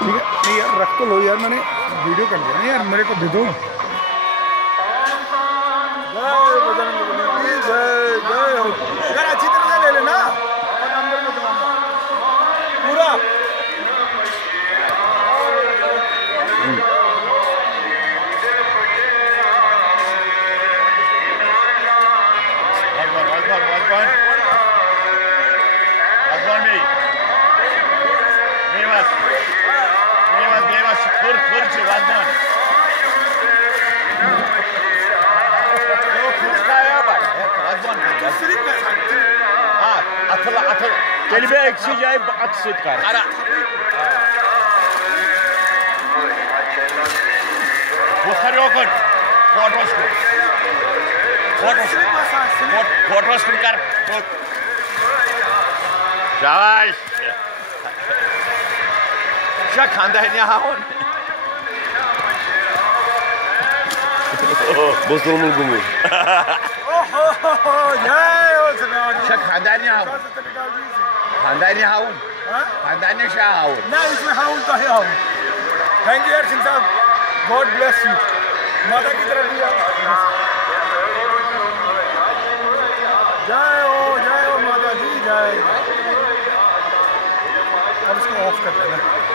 ठीक है नहीं यार रख तो लो यार, मैंने वीडियो कर लिया ना यार, मेरे को दे दो। यार अच्छी तरह से ले लेना पूरा। तेल भी एक जाए अक्स कर फोटोस कर शाबाश क्या खांदा है यहाँ बस तो मुल्क में खानदानी हाउन खानदानी हाउन खानदानी शाह हाउन ना इसमें हाउन तो है हाउन। थैंक यू यार सिंह साहब, गॉड ब्लेस यू। माता की तरफ भी जय हो माता जी जय। अब इसको ऑफ कर देना।